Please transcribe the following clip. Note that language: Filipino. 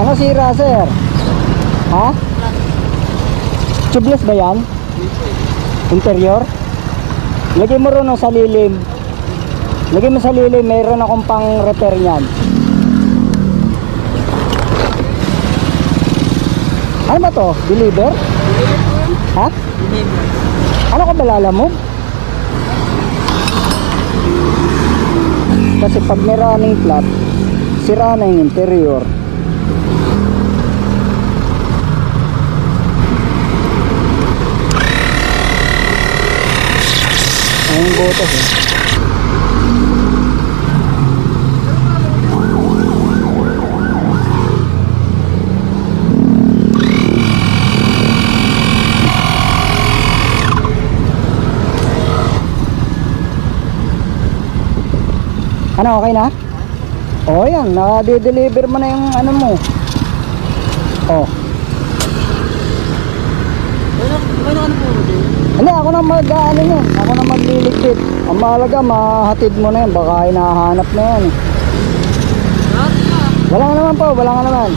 Ano sira, sir? Ha? Tubeless ba yan? Interior? Lagay mo ron sa lilim. Lagay mo sa lilim, mayroon akong pang repair niyan. Ano ba to? Deliver? Ha? Ano ka balala mo? Kasi pag may running flat, sira na yung interior. Ayun butas eh. Ano, okay na? O yan, naka-deliver mo na yung ano mo. O. Hindi, ako na mag-ano yan. Ako na magliligpit. Ang mahalaga, mahatid mo na yan. Baka hinahanap na yan. Wala nga naman po, wala nga naman.